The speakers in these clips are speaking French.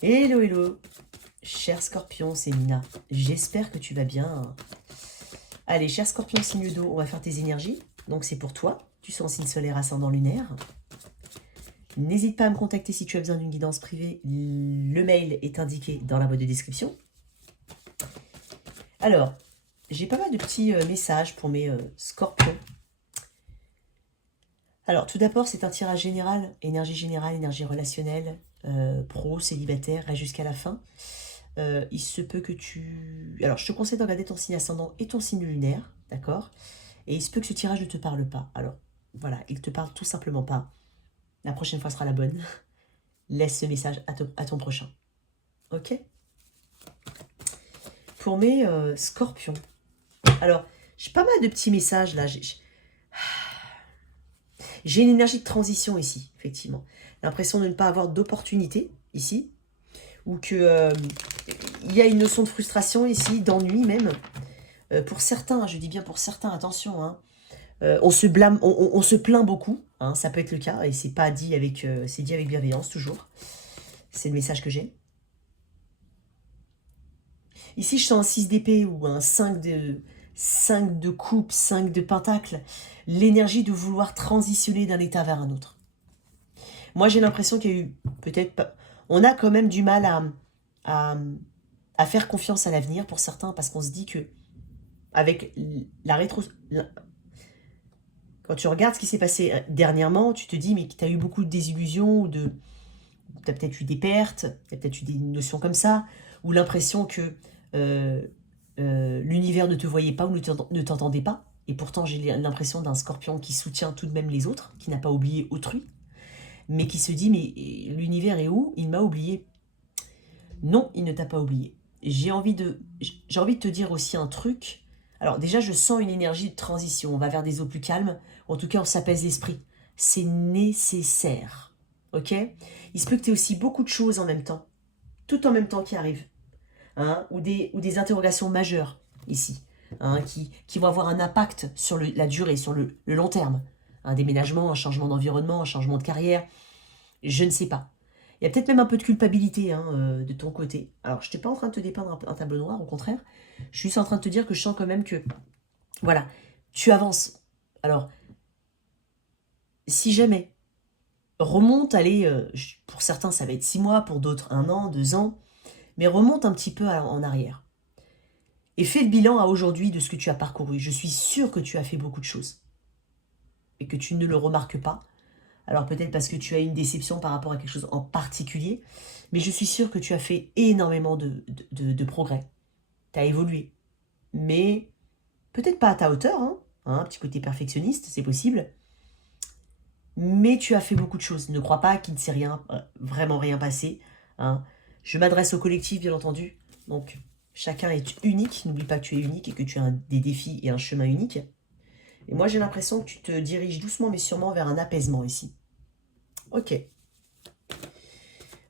Hello, hello, cher Scorpion, c'est Nina. J'espère que tu vas bien. Allez, cher Scorpion, signe d'eau, on va faire tes énergies. Donc c'est pour toi, tu sens signe solaire ascendant lunaire. N'hésite pas à me contacter si tu as besoin d'une guidance privée. Le mail est indiqué dans la boîte de description. Alors, j'ai pas mal de petits messages pour mes Scorpions. Alors, tout d'abord, c'est un tirage général, énergie relationnelle, pro, célibataire, jusqu'à la fin. Il se peut que tu... Alors, je te conseille de regarder ton signe ascendant et ton signe lunaire, d'accord? Et il se peut que ce tirage ne te parle pas. Alors, voilà, il ne te parle tout simplement pas. La prochaine fois sera la bonne. Laisse ce message à ton prochain. Ok? Pour mes Scorpions. Alors, j'ai pas mal de petits messages là. J'ai une énergie de transition ici, effectivement. L'impression de ne pas avoir d'opportunité ici. Ou que il y a une notion de frustration ici, d'ennui même. Pour certains, je dis bien pour certains, attention, hein, on se blâme, on se plaint beaucoup, hein, ça peut être le cas, et c'est pas dit avec, c'est dit avec bienveillance toujours. C'est le message que j'ai. Ici, je sens un 6 d'épée ou un 5 de coupe, 5 de pentacle, l'énergie de vouloir transitionner d'un état vers un autre. Moi, j'ai l'impression qu'il y a eu, peut-être pas, on a quand même du mal à faire confiance à l'avenir pour certains, parce qu'on se dit que, avec la rétro... Quand tu regardes ce qui s'est passé dernièrement, tu te dis, mais tu as eu beaucoup de désillusions, ou de... tu as peut-être eu des pertes, tu as peut-être eu des notions comme ça, ou l'impression que l'univers ne te voyait pas ou ne t'entendait pas. Et pourtant, j'ai l'impression d'un Scorpion qui soutient tout de même les autres, qui n'a pas oublié autrui, mais qui se dit, mais l'univers est où? Il m'a oublié. Non, il ne t'a pas oublié. J'ai envie de te dire aussi un truc. Alors déjà, je sens une énergie de transition. On va vers des eaux plus calmes. En tout cas, on s'apaise l'esprit. C'est nécessaire. Ok? Il se peut que tu aies aussi beaucoup de choses en même temps. Tout en même temps qui arrivent. Hein? Ou des interrogations majeures ici. Hein? Qui vont avoir un impact sur la durée, sur le long terme. Un déménagement, un changement d'environnement, un changement de carrière. Je ne sais pas. Il y a peut-être même un peu de culpabilité hein, de ton côté. Alors, je n'étais pas en train de te dépeindre un tableau noir, au contraire. Je suis juste en train de te dire que je sens quand même que, voilà, tu avances. Alors, si jamais, remonte, allez, pour certains, ça va être 6 mois, pour d'autres, 1 an, 2 ans, mais remonte un petit peu en arrière. Et fais le bilan à aujourd'hui de ce que tu as parcouru. Je suis sûre que tu as fait beaucoup de choses. Et que tu ne le remarques pas. Alors peut-être parce que tu as une déception par rapport à quelque chose en particulier, mais je suis sûre que tu as fait énormément de progrès. Tu as évolué. Mais peut-être pas à ta hauteur, hein, un petit côté perfectionniste, c'est possible. Mais tu as fait beaucoup de choses. Ne crois pas qu'il ne s'est rien, vraiment rien passé. Hein. Je m'adresse au collectif, bien entendu. Donc, chacun est unique. N'oublie pas que tu es unique et que tu as des défis et un chemin unique. Et moi, j'ai l'impression que tu te diriges doucement mais sûrement vers un apaisement ici. Ok.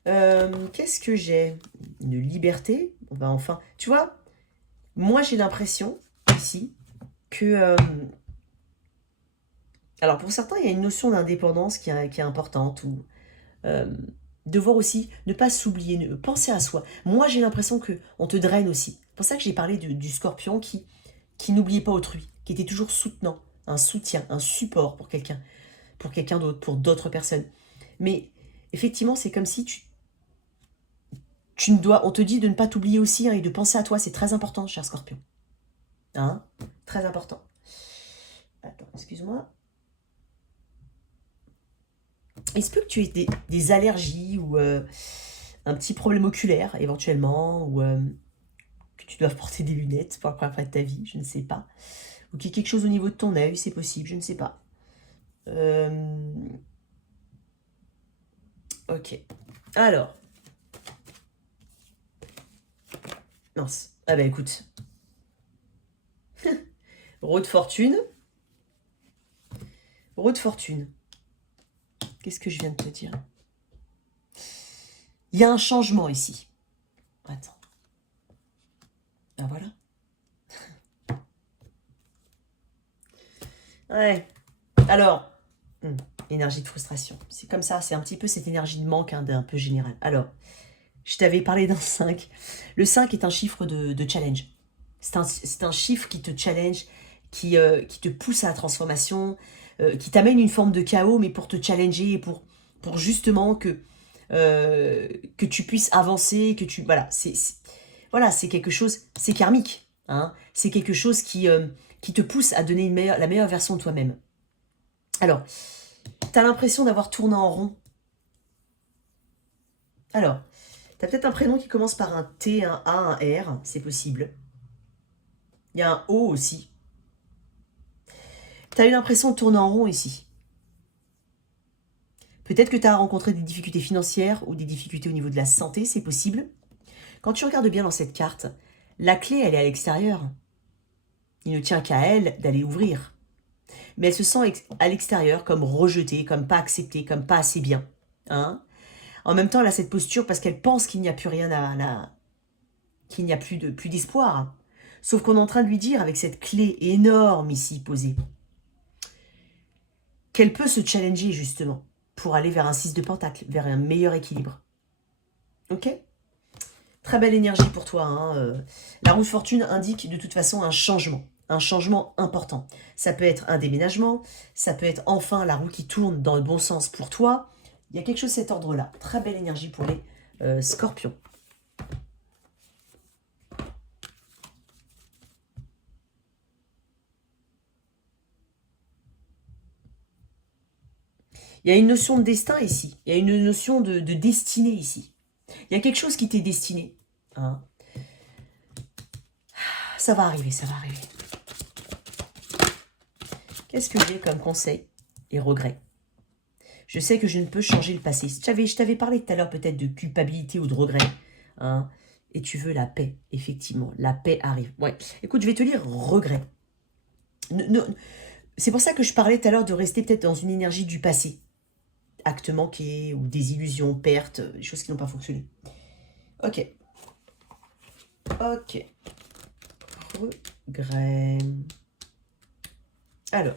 Qu'est-ce que j'ai? Une liberté. On va enfin... Tu vois, moi j'ai l'impression, ici, que... alors pour certains, il y a une notion d'indépendance qui est importante, ou devoir aussi ne pas s'oublier, penser à soi. Moi j'ai l'impression qu'on te draine aussi. C'est pour ça que j'ai parlé du Scorpion qui n'oubliait pas autrui, qui était toujours soutenant, un soutien, un support pour quelqu'un d'autre, pour d'autres personnes. Mais effectivement, c'est comme si on te dit de ne pas t'oublier aussi hein, et de penser à toi. C'est très important, cher Scorpion. Hein? Très important. Attends, excuse-moi. Il se peut que tu aies des allergies ou un petit problème oculaire, éventuellement, ou que tu doives porter des lunettes pour la première fois de ta vie, je ne sais pas. Ou qu'il y ait quelque chose au niveau de ton œil, c'est possible, je ne sais pas. Ok. Alors. Mince. Ah bah écoute. Roue de fortune. Roue de fortune. Qu'est-ce que je viens de te dire? Il y a un changement ici. Attends. Ah voilà. Ouais. Alors, énergie de frustration. C'est comme ça, c'est un petit peu cette énergie de manque, hein, d'un peu générale. Alors, Je t'avais parlé d'un 5. Le 5 est un chiffre de challenge. C'est un chiffre qui te challenge, qui te pousse à la transformation, qui t'amène une forme de chaos, mais pour te challenger et pour justement que tu puisses avancer, que tu... Voilà, c'est quelque chose, c'est karmique. Hein, c'est quelque chose qui te pousse à donner la meilleure version de toi-même. Alors, tu as l'impression d'avoir tourné en rond. Alors, tu as peut-être un prénom qui commence par un T, un A, un R, c'est possible. Il y a un O aussi. Tu as eu l'impression de tourner en rond ici. Peut-être que tu as rencontré des difficultés financières ou des difficultés au niveau de la santé, c'est possible. Quand tu regardes bien dans cette carte, la clé, elle est à l'extérieur. Il ne tient qu'à elle d'aller ouvrir. Mais elle se sent à l'extérieur comme rejetée, comme pas acceptée, comme pas assez bien. Hein, en même temps, elle a cette posture parce qu'elle pense qu'il n'y a plus rien qu'il n'y a plus d'espoir. Sauf qu'on est en train de lui dire, avec cette clé énorme ici posée, qu'elle peut se challenger justement pour aller vers un 6 de pentacle, vers un meilleur équilibre. Ok ? Très belle énergie pour toi. Hein. La roue de fortune indique de toute façon un changement important. Ça peut être un déménagement, ça peut être enfin la roue qui tourne dans le bon sens pour toi. Il y a quelque chose de cet ordre-là. Très belle énergie pour les scorpions. Il y a une notion de destin ici. Il y a une notion de destinée ici. Il y a quelque chose qui t'est destiné. Hein. Ça va arriver, ça va arriver. Qu'est-ce que j'ai comme conseil et regret? Je sais que je ne peux changer le passé. Je t'avais parlé tout à l'heure peut-être de culpabilité ou de regret. Hein, et tu veux la paix, effectivement. La paix arrive. Ouais. Écoute, je vais te lire regret. C'est pour ça que je parlais tout à l'heure de rester peut-être dans une énergie du passé. Actes manqués ou désillusions, pertes, des choses qui n'ont pas fonctionné. Ok. Ok. Regret. Alors.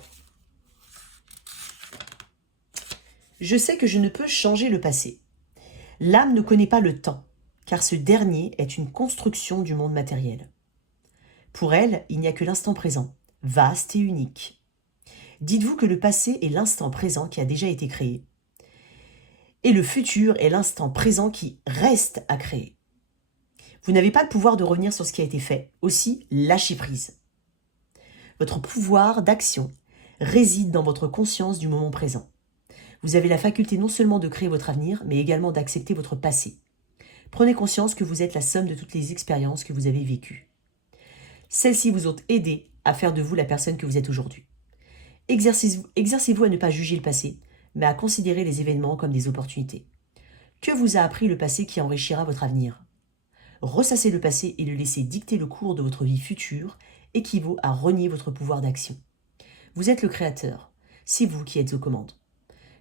Je sais que je ne peux changer le passé. L'âme ne connaît pas le temps, car ce dernier est une construction du monde matériel. Pour elle, il n'y a que l'instant présent, vaste et unique. Dites-vous que le passé est l'instant présent qui a déjà été créé, et le futur est l'instant présent qui reste à créer. Vous n'avez pas le pouvoir de revenir sur ce qui a été fait, aussi lâchez prise. Votre pouvoir d'action réside dans votre conscience du moment présent. Vous avez la faculté non seulement de créer votre avenir, mais également d'accepter votre passé. Prenez conscience que vous êtes la somme de toutes les expériences que vous avez vécues. Celles-ci vous ont aidé à faire de vous la personne que vous êtes aujourd'hui. Exercez-vous à ne pas juger le passé, mais à considérer les événements comme des opportunités. Que vous a appris le passé qui enrichira votre avenir? Ressasser le passé et le laisser dicter le cours de votre vie future équivaut à renier votre pouvoir d'action. Vous êtes le créateur, c'est vous qui êtes aux commandes.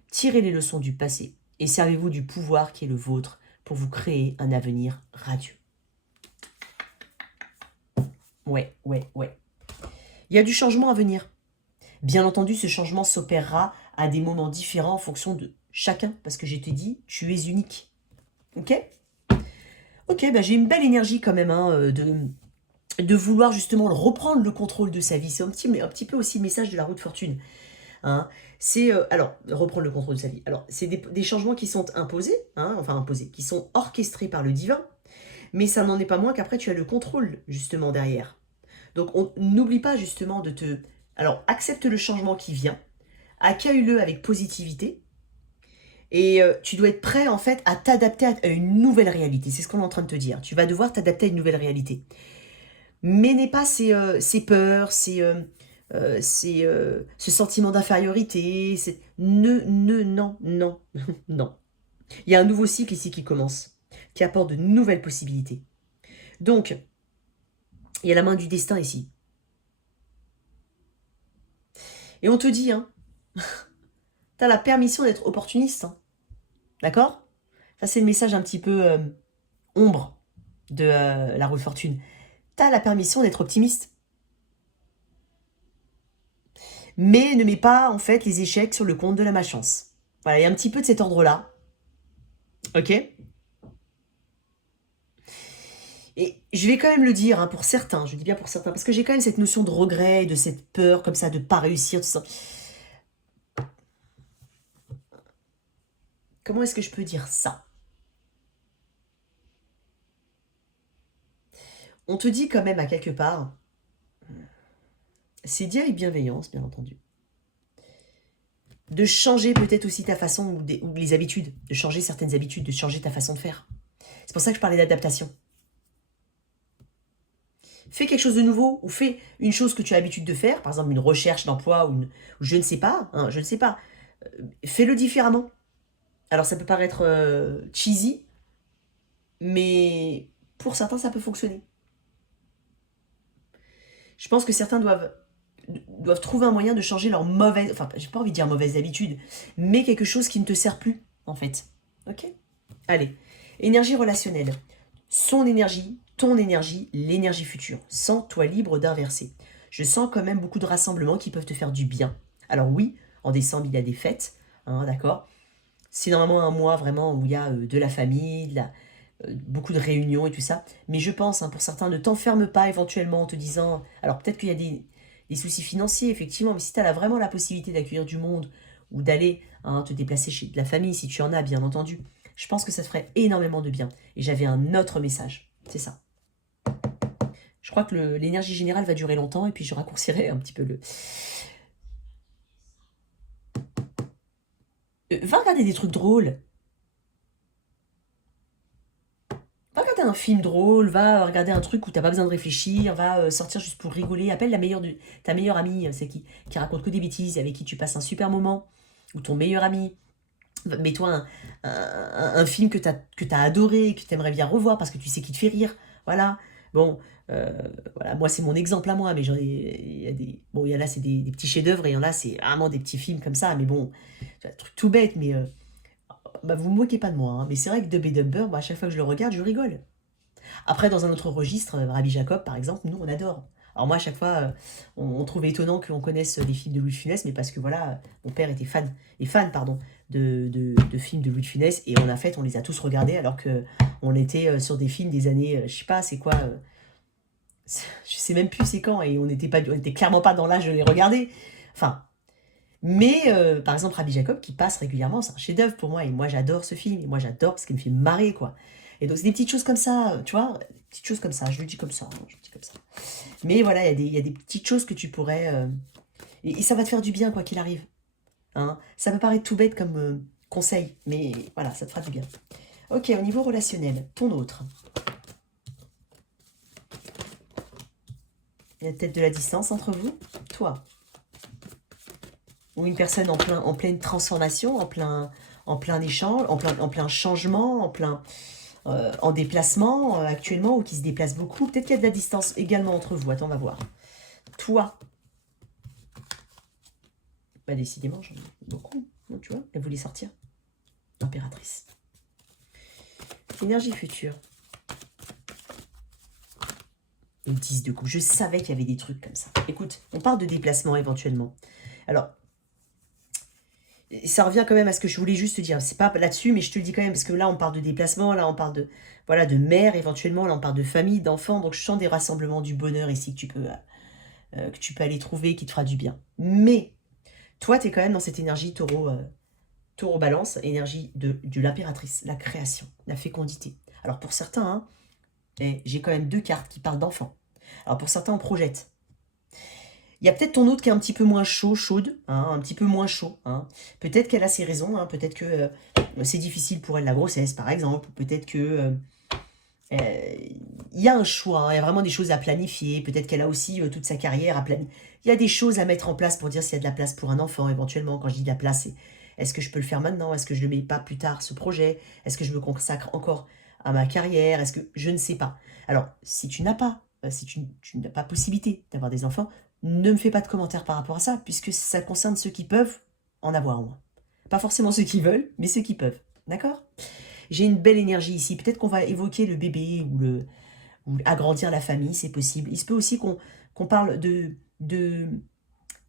Tirez les leçons du passé et servez-vous du pouvoir qui est le vôtre pour vous créer un avenir radieux. Ouais. Il y a du changement à venir. Bien entendu, ce changement s'opérera à des moments différents en fonction de chacun, parce que je te dis, tu es unique. Ok, j'ai une belle énergie quand même de vouloir justement reprendre le contrôle de sa vie. C'est un petit peu aussi le message de la roue de fortune. Hein. C'est reprendre le contrôle de sa vie. Alors, c'est des changements qui sont imposés, qui sont orchestrés par le divin, mais ça n'en est pas moins qu'après tu as le contrôle justement derrière. Donc, n'oublie pas justement alors, accepte le changement qui vient, accueille-le avec positivité, et tu dois être prêt en fait à t'adapter à une nouvelle réalité. C'est ce qu'on est en train de te dire. Tu vas devoir t'adapter à une nouvelle réalité. Mais n'aie pas ces peurs, ce sentiment d'infériorité. Non. Non. Il y a un nouveau cycle ici qui commence, qui apporte de nouvelles possibilités. Donc, il y a la main du destin ici. Et on te dit, t'as la permission d'être opportuniste. D'accord? Ça, c'est le message un petit peu ombre de la roue de fortune. T'as la permission d'être optimiste. Mais ne mets pas, en fait, les échecs sur le compte de la malchance. Voilà, il y a un petit peu de cet ordre-là. Ok? Et je vais quand même le dire, hein, pour certains, je dis bien pour certains, parce que j'ai quand même cette notion de regret, de cette peur comme ça, de pas réussir, tout ça. Comment est-ce que je peux dire ça? On te dit quand même à quelque part, c'est dit avec bienveillance, bien entendu, de changer peut-être aussi ta façon ou les habitudes, de changer certaines habitudes, de changer ta façon de faire. C'est pour ça que je parlais d'adaptation. Fais quelque chose de nouveau ou fais une chose que tu as l'habitude de faire, par exemple une recherche d'emploi ou je ne sais pas, hein, je ne sais pas. Fais-le différemment. Alors ça peut paraître cheesy, mais pour certains ça peut fonctionner. Je pense que certains doivent trouver un moyen de changer leur mauvaise, enfin j'ai pas envie de dire mauvaise habitude, mais quelque chose qui ne te sert plus en fait. Ok. Allez, énergie relationnelle. Son énergie, ton énergie, l'énergie future. Sens-toi libre d'inverser. Je sens quand même beaucoup de rassemblements qui peuvent te faire du bien. Alors oui, en décembre, il y a des fêtes, hein, d'accord. C'est normalement un mois vraiment où il y a de la famille, beaucoup de réunions et tout ça. Mais je pense, hein, pour certains, ne t'enferme pas éventuellement en te disant... Alors peut-être qu'il y a des soucis financiers, effectivement, mais si tu as vraiment la possibilité d'accueillir du monde ou d'aller, hein, te déplacer chez de la famille, si tu en as, bien entendu, je pense que ça te ferait énormément de bien. Et j'avais un autre message, c'est ça. Je crois que l'énergie générale va durer longtemps et puis je raccourcirai un petit peu le... Va regarder des trucs drôles. Va regarder un film drôle, va regarder un truc où t'as pas besoin de réfléchir, va sortir juste pour rigoler. Appelle ta meilleure amie, c'est qui raconte que des bêtises, avec qui tu passes un super moment, ou ton meilleur ami. Mets-toi un film que t'as adoré, que t'aimerais bien revoir parce que tu sais qu'il te fait rire. Voilà. Bon, euh, voilà, moi c'est mon exemple à moi, mais il y a bon, il y en a c'est des petits chefs-d'œuvre et il y en a c'est vraiment des petits films comme ça. Mais bon, c'est un truc tout bête, mais bah, vous me moquez pas de moi, hein, mais c'est vrai que Dumb and Dumber, à chaque fois que je le regarde, je rigole. Après, dans un autre registre, Rabbi Jacob, par exemple, nous, on adore. Alors moi, à chaque fois, on trouve étonnant qu'on connaisse les films de Louis de Funès, mais parce que voilà, mon père était fan, pardon, de films de Louis de Funès, et on les a tous regardés, alors que on était sur des films des années, je sais pas, c'est quoi, je sais même plus c'est quand, et on était clairement pas dans l'âge de les regarder. Enfin, mais par exemple, Rabbi Jacob, qui passe régulièrement, c'est un chef-d'œuvre pour moi, et moi j'adore ce film, et moi j'adore parce qu'il me fait marrer, quoi. Et donc c'est des petites choses comme ça, tu vois, des petites choses comme ça, je le dis comme ça, hein, je le dis comme ça. Mais voilà, il y a des petites choses que tu pourrais... et ça va te faire du bien, quoi qu'il arrive. Hein. Ça peut paraître tout bête comme conseil, mais voilà, ça te fera du bien. Ok, au niveau relationnel, ton autre. Il y a peut-être de la distance entre vous, toi. Ou une personne en pleine transformation, en plein échange, en plein changement, en déplacement actuellement, ou qui se déplace beaucoup. Peut-être qu'il y a de la distance également entre vous. Attends, on va voir. Toi, bah décidément, j'en ai beaucoup. Non, tu vois, elle voulait sortir. Impératrice. Énergie future. Le 10 de coupe. Je savais qu'il y avait des trucs comme ça. Écoute, on parle de déplacement éventuellement. Alors, ça revient quand même à ce que je voulais juste te dire. C'est pas là-dessus, mais je te le dis quand même, parce que là, on parle de déplacement, là, on parle de, voilà, de mère éventuellement, là, on parle de famille, d'enfants. Donc, je sens des rassemblements du bonheur ici que tu peux aller trouver, qui te fera du bien. Mais, toi, tu es quand même dans cette énergie taureau balance, énergie de l'impératrice, la création, la fécondité. Alors, pour certains, hein, j'ai quand même 2 cartes qui parlent d'enfants. Alors, pour certains, on projette. Il y a peut-être ton autre qui est un petit peu moins chaude, hein, un petit peu moins chaud. Hein. Peut-être qu'elle a ses raisons, hein, peut-être que c'est difficile pour elle la grossesse, par exemple. Peut-être que il y a un choix, hein, il y a vraiment des choses à planifier. Peut-être qu'elle a aussi toute sa carrière à planifier. Il y a des choses à mettre en place pour dire s'il y a de la place pour un enfant, éventuellement. Quand je dis de la place, c'est est-ce que je peux le faire maintenant? Est-ce que je ne le mets pas plus tard, ce projet? Est-ce que je me consacre encore à ma carrière? Est-ce que je ne sais pas? Alors, si tu n'as pas, si tu n'as pas possibilité d'avoir des enfants, ne me fais pas de commentaires par rapport à ça, puisque ça concerne ceux qui peuvent en avoir au moins. Pas forcément ceux qui veulent, mais ceux qui peuvent. D'accord? J'ai une belle énergie ici. Peut-être qu'on va évoquer le bébé ou agrandir la famille, c'est possible. Il se peut aussi qu'on parle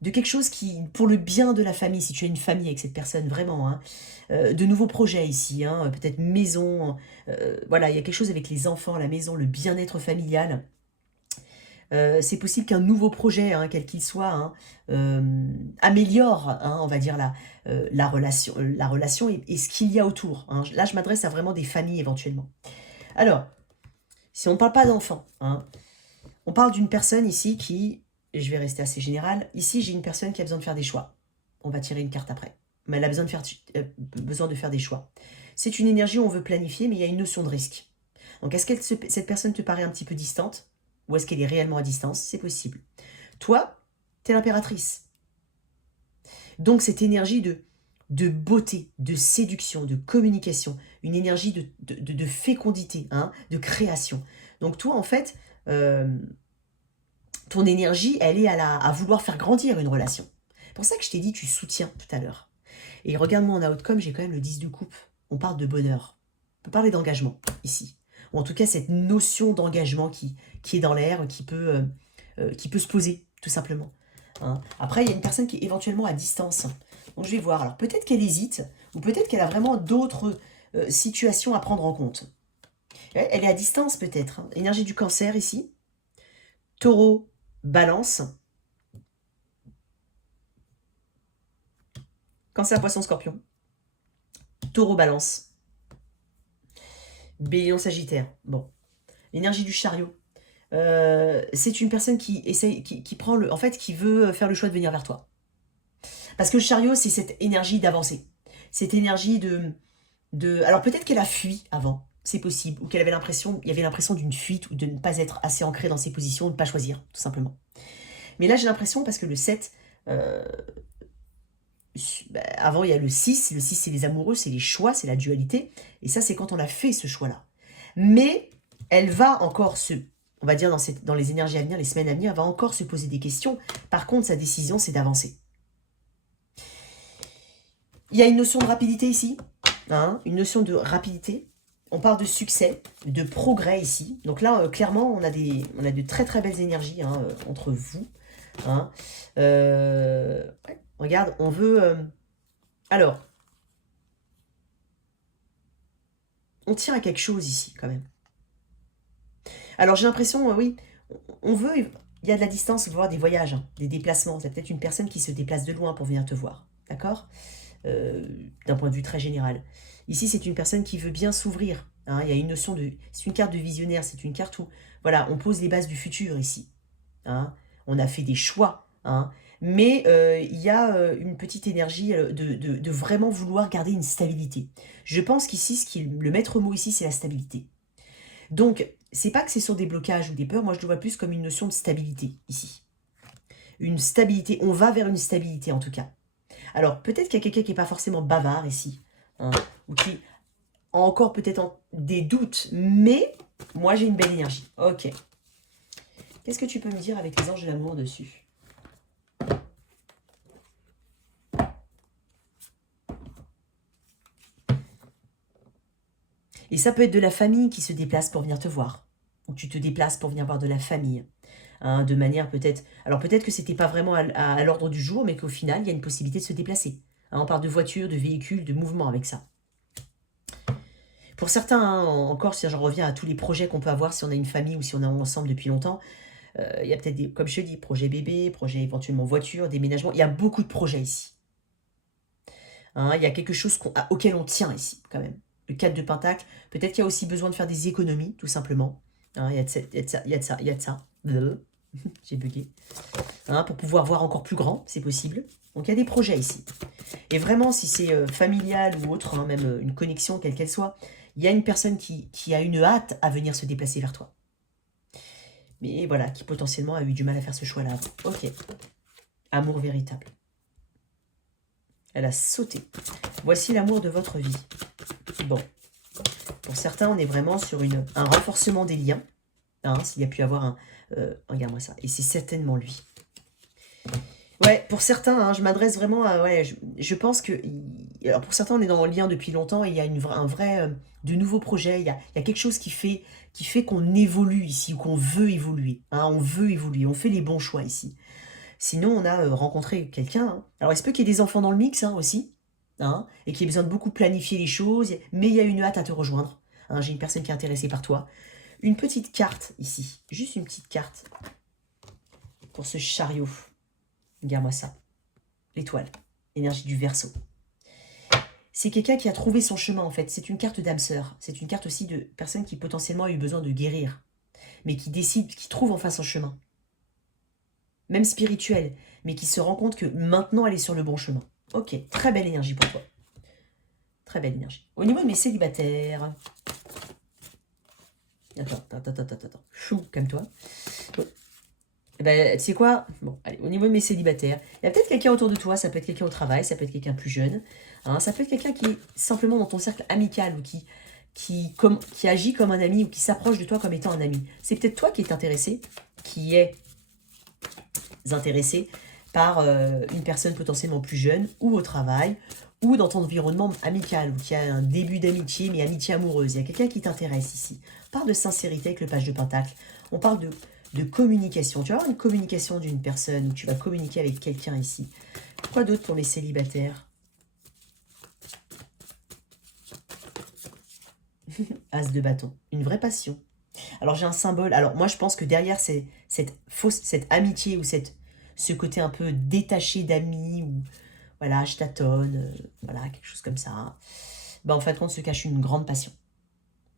de quelque chose qui, pour le bien de la famille, si tu as une famille avec cette personne, vraiment, hein, de nouveaux projets ici, hein, peut-être maison, voilà, il y a quelque chose avec les enfants, la maison, le bien-être familial. C'est possible qu'un nouveau projet, hein, quel qu'il soit, hein, améliore, hein, on va dire, la relation et ce qu'il y a autour, hein. Là, je m'adresse à vraiment des familles éventuellement. Alors, si on ne parle pas d'enfants, hein, on parle d'une personne ici qui, je vais rester assez général, ici j'ai une personne qui a besoin de faire des choix. On va tirer une carte après. Mais elle a besoin de faire des choix. C'est une énergie où on veut planifier, mais il y a une notion de risque. Donc est-ce que cette personne te paraît un petit peu distante? Ou est-ce qu'elle est réellement à distance? C'est possible. Toi, t'es l'impératrice. Donc cette énergie de beauté, de séduction, de communication, une énergie de fécondité, hein, de création. Donc toi, en fait, ton énergie, elle est à vouloir faire grandir une relation. C'est pour ça que je t'ai dit, tu soutiens tout à l'heure. Et regarde-moi en outcome, j'ai quand même le 10 de coupe. On parle de bonheur. On peut parler d'engagement, ici. Ou en tout cas, cette notion d'engagement qui est dans l'air, qui peut se poser, tout simplement. Hein. Après, il y a une personne qui est éventuellement à distance. Donc, je vais voir. Alors, peut-être qu'elle hésite, ou peut-être qu'elle a vraiment d'autres situations à prendre en compte. Elle est à distance, peut-être. Hein. Énergie du cancer, ici. Taureau, balance. Cancer, poisson, scorpion. Taureau, balance. Bélion, sagittaire. Bon. L'énergie du chariot. C'est une personne qui essaye, qui prend le, en fait, qui veut faire le choix de venir vers toi. Parce que le chariot, c'est cette énergie d'avancer. Cette énergie alors peut-être qu'elle a fui avant, c'est possible, ou qu'elle avait l'impression, il y avait l'impression d'une fuite, ou de ne pas être assez ancrée dans ses positions, ou de ne pas choisir, tout simplement. Mais là, j'ai l'impression, parce que le 7, avant, il y a le 6 c'est les amoureux, c'est les choix, c'est la dualité, et ça, c'est quand on a fait ce choix-là. Mais elle va encore on va dire dans les énergies à venir, les semaines à venir, elle va encore se poser des questions. Par contre, sa décision, c'est d'avancer. Il y a une notion de rapidité ici, hein, une notion de rapidité. On parle de succès, de progrès ici. Donc là, clairement, on a de très très belles énergies, hein, entre vous. Hein. Ouais, regarde, on veut... alors, on tient à quelque chose ici, quand même. Alors, j'ai l'impression, oui, on veut... Il y a de la distance, on veut voir des voyages, hein, des déplacements. C'est peut-être une personne qui se déplace de loin pour venir te voir. D'accord, d'un point de vue très général. Ici, c'est une personne qui veut bien s'ouvrir. Hein, il y a une notion de... C'est une carte de visionnaire, c'est une carte où... Voilà, on pose les bases du futur ici. Hein, on a fait des choix. Hein, mais il y a une petite énergie de vraiment vouloir garder une stabilité. Je pense qu'ici, le maître mot ici, c'est la stabilité. Donc, c'est pas que c'est sur des blocages ou des peurs, moi je le vois plus comme une notion de stabilité ici. Une stabilité, on va vers une stabilité en tout cas. Alors, peut-être qu'il y a quelqu'un qui n'est pas forcément bavard ici, hein, ou qui a encore peut-être des doutes, mais moi j'ai une belle énergie. Ok. Qu'est-ce que tu peux me dire avec les anges de l'amour dessus? Et ça peut être de la famille qui se déplace pour venir te voir, ou tu te déplaces pour venir voir de la famille. Hein, de manière peut-être... Alors peut-être que c'était pas vraiment à l'ordre du jour, mais qu'au final, il y a une possibilité de se déplacer. Hein, on parle de voiture, de véhicule, de mouvement avec ça. Pour certains, hein, encore, si j'en reviens à tous les projets qu'on peut avoir, si on a une famille ou si on est ensemble depuis longtemps, il y a peut-être, comme je te dis, projet bébé, projet éventuellement voiture, déménagement. Il y a beaucoup de projets ici. Hein, il y a quelque chose auquel on tient ici, quand même. Le 4 de Pentacle, peut-être qu'il y a aussi besoin de faire des économies, tout simplement. Hein, il y a de ça, il y a de ça, il y a de ça. J'ai bugué. Hein, pour pouvoir voir encore plus grand, c'est possible. Donc il y a des projets ici. Et vraiment, si c'est familial ou autre, hein, même une connexion, quelle qu'elle soit, il y a une personne qui a une hâte à venir se déplacer vers toi. Mais voilà, qui potentiellement a eu du mal à faire ce choix-là. Ok. Amour véritable. Elle a sauté. Voici l'amour de votre vie. Bon. Pour certains, on est vraiment sur un renforcement des liens. Hein, s'il y a pu avoir un... regarde-moi ça. Et c'est certainement lui. Ouais, pour certains, hein, je m'adresse vraiment à... Ouais, je pense que... Alors pour certains, on est dans le lien depuis longtemps et il y a un vrai... de nouveaux projets. Il y a quelque chose qui fait qu'on évolue ici ou qu'on veut évoluer. Hein, on veut évoluer. On fait les bons choix ici. Sinon, on a rencontré quelqu'un. Hein. Alors, il se peut qu'il y ait des enfants dans le mix aussi, hein, et qu'il y ait besoin de beaucoup planifier les choses, mais il y a une hâte à te rejoindre. Hein, j'ai une personne qui est intéressée par toi. Une petite carte ici, juste une petite carte pour ce chariot. Regarde-moi ça. L'étoile, énergie du Verseau. C'est quelqu'un qui a trouvé son chemin en fait. C'est une carte d'âme sœur. C'est une carte aussi de personne qui potentiellement a eu besoin de guérir, mais qui décide, qui trouve enfin son chemin. Même spirituel, mais qui se rend compte que maintenant elle est sur le bon chemin. Ok, très belle énergie pour toi. Très belle énergie. Au niveau de mes célibataires... Attends. Chou, calme-toi. Eh ben, tu sais quoi? Bon, allez, au niveau de mes célibataires, il y a peut-être quelqu'un autour de toi, ça peut être quelqu'un au travail, ça peut être quelqu'un plus jeune, hein, ça peut être quelqu'un qui est simplement dans ton cercle amical ou qui agit comme un ami ou qui s'approche de toi comme étant un ami. C'est peut-être toi qui es intéressé, qui est intéressé par une personne potentiellement plus jeune ou au travail ou dans ton environnement amical ou qui a un début d'amitié mais amitié amoureuse. Il y a quelqu'un qui t'intéresse ici. On parle de sincérité avec le page de Pentacle. On parle de communication. Tu vas avoir une communication d'une personne où tu vas communiquer avec quelqu'un ici. Quoi d'autre pour les célibataires? As de bâton. Une vraie passion. Alors j'ai un symbole. Alors moi je pense que derrière cette amitié ou ce côté un peu détaché d'amis ou voilà, je tâtonne, voilà, quelque chose comme ça. Ben, en fin de compte se cache une grande passion.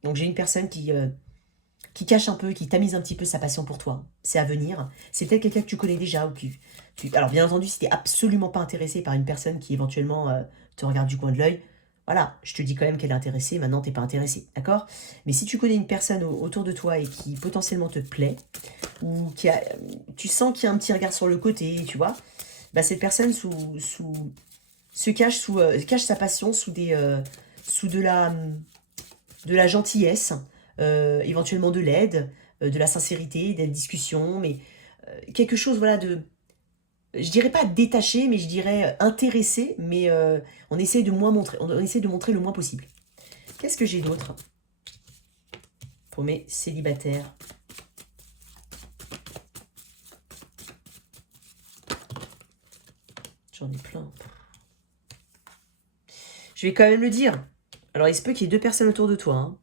Donc j'ai une personne qui cache un peu, qui tamise un petit peu sa passion pour toi. C'est à venir. C'est peut-être quelqu'un que tu connais déjà ou alors bien entendu, si tu n'es absolument pas intéressé par une personne qui éventuellement te regarde du coin de l'œil, voilà, je te dis quand même qu'elle est intéressée, maintenant tu n'es pas intéressé, d'accord? Mais si tu connais une personne autour de toi et qui potentiellement te plaît, ou tu sens qu'il y a un petit regard sur le côté, tu vois, bah cette personne cache sa passion sous sous de la gentillesse, éventuellement de l'aide, de la sincérité, des discussions, mais quelque chose voilà je dirais pas détaché, mais je dirais intéressé, mais on essaie de on essaie de montrer le moins possible. Qu'est-ce que j'ai d'autre pour mes célibataires? J'en ai plein. Je vais quand même le dire. Alors, il se peut qu'il y ait deux personnes autour de toi. Hein.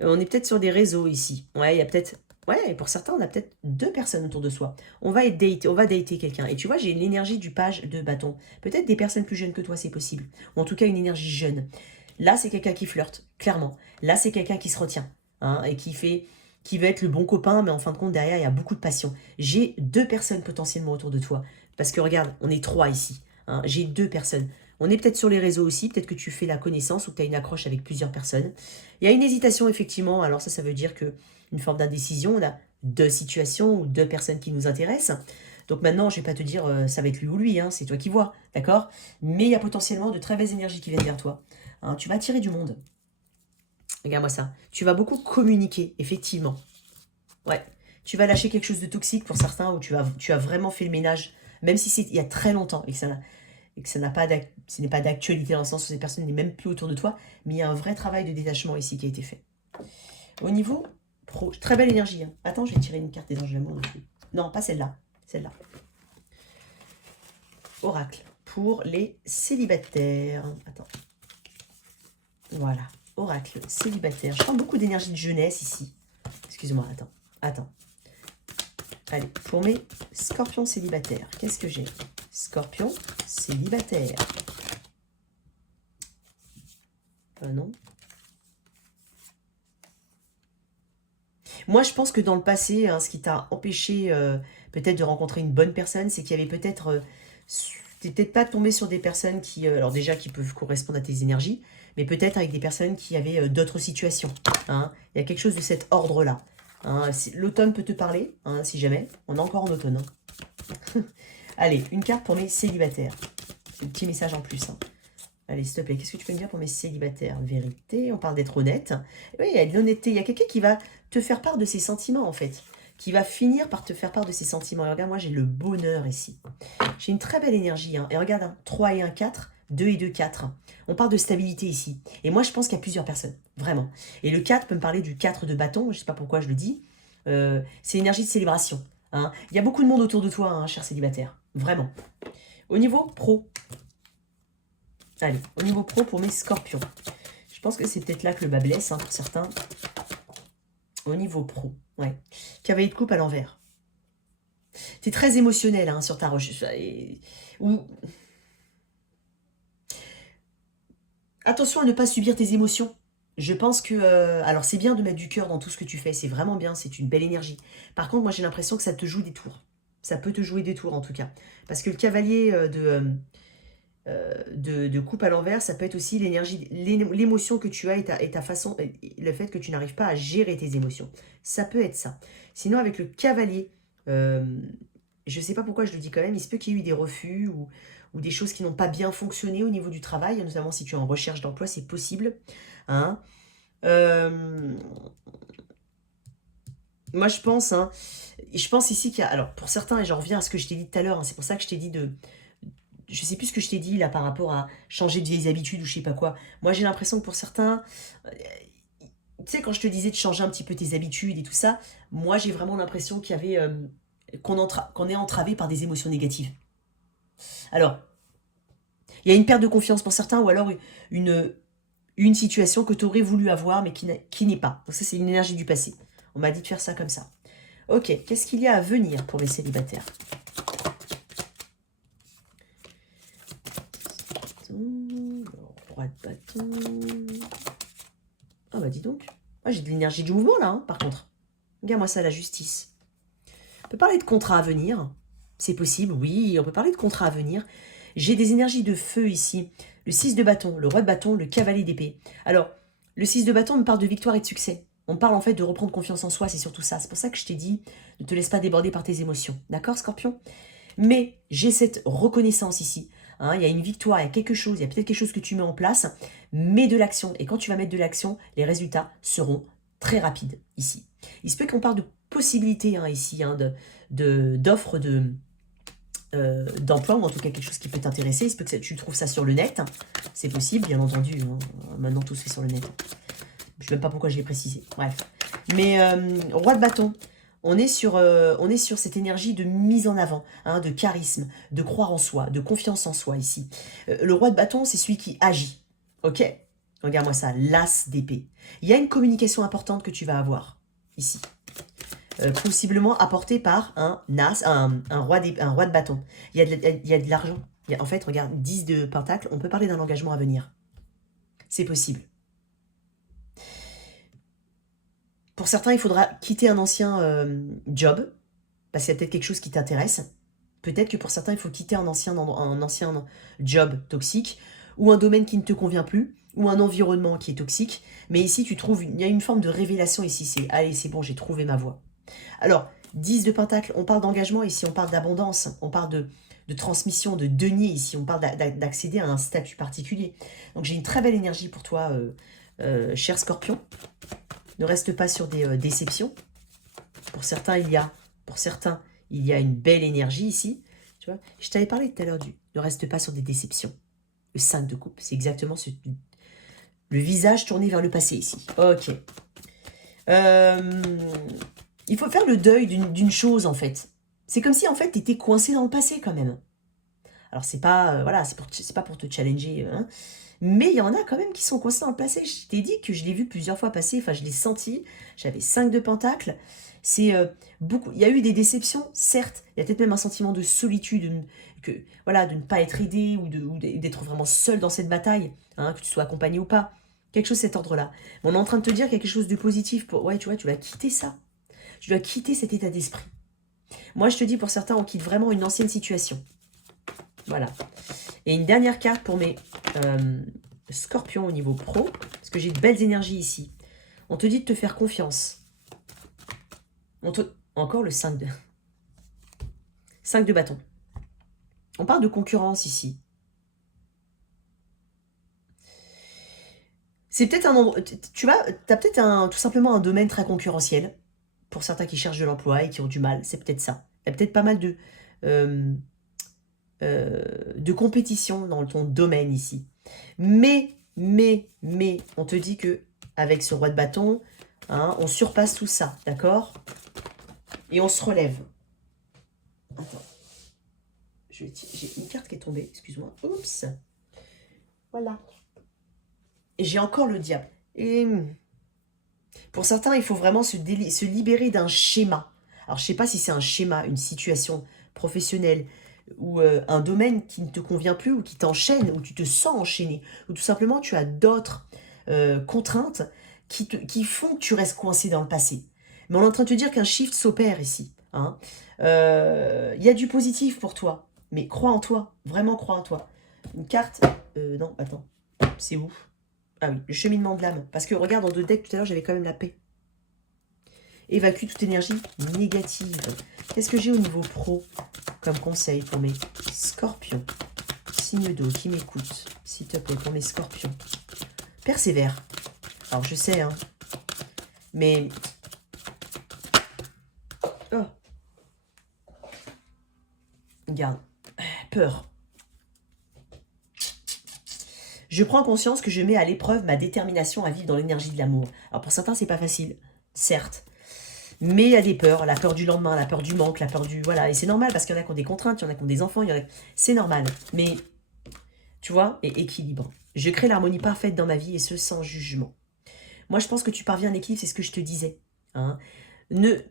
On est peut-être sur des réseaux ici. Ouais, il y a peut-être... Ouais, pour certains, on a peut-être deux personnes autour de soi. On va dater quelqu'un. Et tu vois, j'ai l'énergie du page de bâton. Peut-être des personnes plus jeunes que toi, c'est possible. Ou en tout cas, une énergie jeune. Là, c'est quelqu'un qui flirte, clairement. Là, c'est quelqu'un qui se retient. Hein, et qui veut être le bon copain, mais en fin de compte, derrière, il y a beaucoup de passion. J'ai deux personnes potentiellement autour de toi. Parce que regarde, on est trois ici. Hein, j'ai deux personnes. On est peut-être sur les réseaux aussi, peut-être que tu fais la connaissance ou que tu as une accroche avec plusieurs personnes. Il y a une hésitation, effectivement. Alors ça veut dire que une forme d'indécision. On a deux situations ou deux personnes qui nous intéressent. Donc maintenant, je ne vais pas te dire ça va être lui ou lui, hein, c'est toi qui vois, d'accord? Mais il y a potentiellement de très belles énergies qui viennent vers toi. Hein, tu vas attirer du monde. Regarde-moi ça. Tu vas beaucoup communiquer, effectivement. Ouais. Tu vas lâcher quelque chose de toxique pour certains où tu as vraiment fait le ménage, même si c'est il y a très longtemps et que ce n'est pas d'actualité dans le sens où cette personne n'est même plus autour de toi, mais il y a un vrai travail de détachement ici qui a été fait. Au niveau pro, très belle énergie. Hein. Attends, je vais tirer une carte des anges de l'amour. Non, pas celle-là. Celle-là. Oracle. Pour les célibataires. Attends. Voilà. Oracle. Célibataire. Je sens beaucoup d'énergie de jeunesse ici. Excuse-moi, attends. Allez, pour mes scorpions célibataires, qu'est-ce que j'ai? Scorpion célibataire. Non. Moi, je pense que dans le passé, hein, ce qui t'a empêché peut-être de rencontrer une bonne personne, c'est qu'il y avait peut-être... t'es peut-être pas tombé sur des personnes qui... alors déjà, qui peuvent correspondre à tes énergies, mais peut-être avec des personnes qui avaient d'autres situations. Hein. Il y a quelque chose de cet ordre-là. Hein. L'automne peut te parler, hein, si jamais. On est encore en automne. Hein. Allez, une carte pour mes célibataires. Un petit message en plus. Hein. Allez, s'il te plaît, qu'est-ce que tu peux me dire pour mes célibataires? Vérité, on parle d'être honnête. Oui, il y a de l'honnêteté. Il y a quelqu'un qui va te faire part de ses sentiments, en fait. Qui va finir par te faire part de ses sentiments. Et regarde, moi, j'ai le bonheur ici. J'ai une très belle énergie. Hein. Et regarde, hein, 3 et 1, 4. 2 et 2, 4. On parle de stabilité ici. Et moi, je pense qu'il y a plusieurs personnes. Vraiment. Et le 4 peut me parler du 4 de bâton. Je ne sais pas pourquoi je le dis. C'est l'énergie de célébration. Hein. Il y a beaucoup de monde autour de toi, hein, cher célibataire. Vraiment. Au niveau pro. Allez, au niveau pro pour mes scorpions. Je pense que c'est peut-être là que le bas blesse, hein, pour certains. Au niveau pro, ouais. Cavalier de coupe à l'envers. Tu es très émotionnel, hein, sur ta recherche. Attention à ne pas subir tes émotions. Je pense que... alors, c'est bien de mettre du cœur dans tout ce que tu fais. C'est vraiment bien, c'est une belle énergie. Par contre, moi, j'ai l'impression que ça te joue des tours. Ça peut te jouer des tours, en tout cas. Parce que le cavalier de coupe à l'envers, ça peut être aussi l'énergie, l'émotion que tu as et ta façon, le fait que tu n'arrives pas à gérer tes émotions. Ça peut être ça. Sinon, avec le cavalier, je ne sais pas pourquoi je le dis quand même, il se peut qu'il y ait eu des refus ou des choses qui n'ont pas bien fonctionné au niveau du travail, notamment si tu es en recherche d'emploi, c'est possible. Hein. Moi, je pense ici qu'il y a... Alors, pour certains, et j'en reviens à ce que je t'ai dit tout à l'heure, hein, c'est pour ça que je t'ai dit de... Je sais plus ce que je t'ai dit là par rapport à changer de vieilles habitudes ou je sais pas quoi. Moi, j'ai l'impression que pour certains... tu sais, quand je te disais de changer un petit peu tes habitudes et tout ça, moi, j'ai vraiment l'impression qu'il y avait... qu'on est entravé par des émotions négatives. Alors, il y a une perte de confiance pour certains ou alors une situation que tu aurais voulu avoir mais qui n'est pas. Donc ça, c'est une énergie du passé. On m'a dit de faire ça comme ça. Ok, qu'est-ce qu'il y a à venir pour les célibataires? Roi de bâton. Ah bah dis donc. Ah, j'ai de l'énergie du mouvement là, hein, par contre. Regarde-moi ça, la justice. On peut parler de contrat à venir. C'est possible, oui, on peut parler de contrat à venir. J'ai des énergies de feu ici. Le 6 de bâton, le roi de bâton, le cavalier d'épée. Alors, le 6 de bâton me parle de victoire et de succès. On parle en fait de reprendre confiance en soi, c'est surtout ça. C'est pour ça que je t'ai dit, ne te laisse pas déborder par tes émotions. D'accord, Scorpion? Mais j'ai cette reconnaissance ici. Hein, il y a une victoire, il y a quelque chose, il y a peut-être quelque chose que tu mets en place, mets de l'action. Et quand tu vas mettre de l'action, les résultats seront très rapides ici. Il se peut qu'on parle de possibilités hein, ici, hein, d'offres d'emploi, ou en tout cas quelque chose qui peut t'intéresser. Il se peut que tu trouves ça sur le net. C'est possible, bien entendu. Hein. Maintenant, tout se fait sur le net. Je ne sais même pas pourquoi je l'ai précisé. Bref. Mais roi de bâton, on est sur cette énergie de mise en avant, hein, de charisme, de croire en soi, de confiance en soi ici. Le roi de bâton, c'est celui qui agit. Ok? Regarde-moi ça, l'as d'épée. Il y a une communication importante que tu vas avoir ici. Possiblement apportée par un roi de bâton. Il y a de l'argent. En fait, regarde, 10 de pentacle, on peut parler d'un engagement à venir. C'est possible. Pour certains, il faudra quitter un ancien job, parce qu'il y a peut-être quelque chose qui t'intéresse. Peut-être que pour certains, il faut quitter un ancien job toxique, ou un domaine qui ne te convient plus, ou un environnement qui est toxique. Mais ici, il y a une forme de révélation ici. C'est, allez, c'est bon, j'ai trouvé ma voie. Alors, 10 de pentacle, on parle d'engagement ici, on parle d'abondance, on parle de transmission, de denier ici, on parle d'accéder à un statut particulier. Donc j'ai une très belle énergie pour toi, cher Scorpion. Ne reste pas sur des déceptions. Pour certains, il y a une belle énergie ici. Tu vois, je t'avais parlé tout à l'heure du ne reste pas sur des déceptions. Le 5 de coupe, c'est exactement le visage tourné vers le passé ici. Ok. Il faut faire le deuil d'une chose, en fait. C'est comme si, en fait, tu étais coincé dans le passé, quand même. Alors, c'est pas, voilà, c'est pas pour te challenger, hein. Mais il y en a quand même qui sont coincés dans le passé. Je t'ai dit que je l'ai vu plusieurs fois passer, enfin, je l'ai senti. J'avais 5 de pentacle. C'est beaucoup. Il y a eu des déceptions, certes. Il y a peut-être même un sentiment de solitude, voilà, de ne pas être aidé ou d'être vraiment seul dans cette bataille, hein, que tu sois accompagné ou pas. Quelque chose de cet ordre-là. Mais on est en train de te dire quelque chose de positif. Ouais, tu vois, tu vas quitter ça. Tu dois quitter cet état d'esprit. Moi, je te dis, pour certains, on quitte vraiment une ancienne situation. Voilà. Et une dernière carte pour mes scorpions au niveau pro, parce que j'ai de belles énergies ici. On te dit de te faire confiance. Encore le 5 de bâton. On parle de concurrence ici. C'est peut-être un endroit... Tu as peut-être tout simplement un domaine très concurrentiel. Pour certains qui cherchent de l'emploi et qui ont du mal, c'est peut-être ça. Il y a peut-être pas mal de compétition dans ton domaine ici. Mais, on te dit que avec ce roi de bâton, hein, on surpasse tout ça, d'accord? Et on se relève. J'ai une carte qui est tombée, excuse-moi. Oups. Voilà. Et j'ai encore le diable. Et pour certains, il faut vraiment se libérer d'un schéma. Alors, je ne sais pas si c'est un schéma, une situation professionnelle, ou un domaine qui ne te convient plus, ou qui t'enchaîne, ou tu te sens enchaîné, ou tout simplement tu as d'autres contraintes qui font que tu restes coincé dans le passé. Mais on est en train de te dire qu'un shift s'opère ici. Hein. Y a du positif pour toi, mais crois en toi, vraiment crois en toi. Une carte, non, attends, c'est où? Ah oui, le cheminement de l'âme. Parce que regarde, dans 2 decks, tout à l'heure, j'avais quand même la paix. Évacue toute énergie négative. Qu'est-ce que j'ai au niveau pro comme conseil pour mes scorpions? Signe d'eau qui m'écoute, s'il te plaît, pour mes scorpions. Persévère. Alors, je sais, hein. Mais... Oh. Regarde. Peur. Je prends conscience que je mets à l'épreuve ma détermination à vivre dans l'énergie de l'amour. Alors, pour certains, c'est pas facile, certes. Mais il y a des peurs, la peur du lendemain, la peur du manque, la peur du... Voilà, et c'est normal parce qu'il y en a qui ont des contraintes, il y en a qui ont des enfants, c'est normal. Mais, tu vois, et équilibre. Je crée l'harmonie parfaite dans ma vie et ce, sans jugement. Moi, je pense que tu parviens à l'équilibre, c'est ce que je te disais. Hein. Ne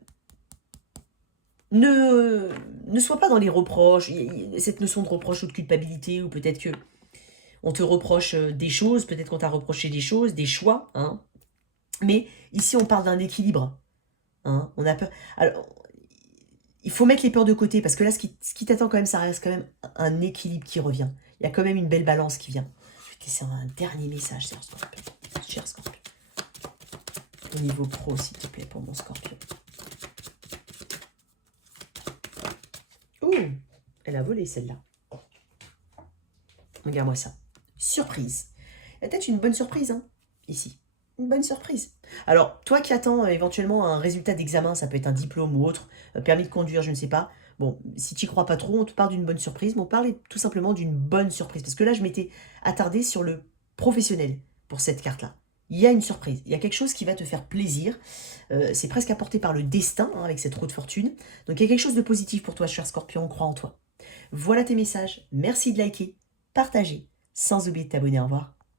sois pas dans les reproches, cette notion de reproche ou de culpabilité, ou peut-être que on te reproche des choses, peut-être qu'on t'a reproché des choses, des choix. Hein. Mais ici, on parle d'un équilibre. Hein, on a peur. Alors, il faut mettre les peurs de côté, parce que là, ce qui t'attend quand même, ça reste quand même un équilibre qui revient. Il y a quand même une belle balance qui vient. Je vais te laisser un dernier message, cher Scorpion. Au niveau pro, s'il te plaît, pour mon Scorpion. Ouh, elle a volé celle-là. Regarde-moi ça. Surprise. Il y a peut-être une bonne surprise, hein, ici. Une bonne surprise. Alors, toi qui attends éventuellement un résultat d'examen, ça peut être un diplôme ou autre, permis de conduire, je ne sais pas. Bon, si tu n'y crois pas trop, on te parle d'une bonne surprise, mais on parle tout simplement d'une bonne surprise. Parce que là, je m'étais attardée sur le professionnel pour cette carte-là. Il y a une surprise, il y a quelque chose qui va te faire plaisir. C'est presque apporté par le destin, hein, avec cette roue de fortune. Donc, il y a quelque chose de positif pour toi, cher Scorpion, crois en toi. Voilà tes messages. Merci de liker, partager, sans oublier de t'abonner. Au revoir.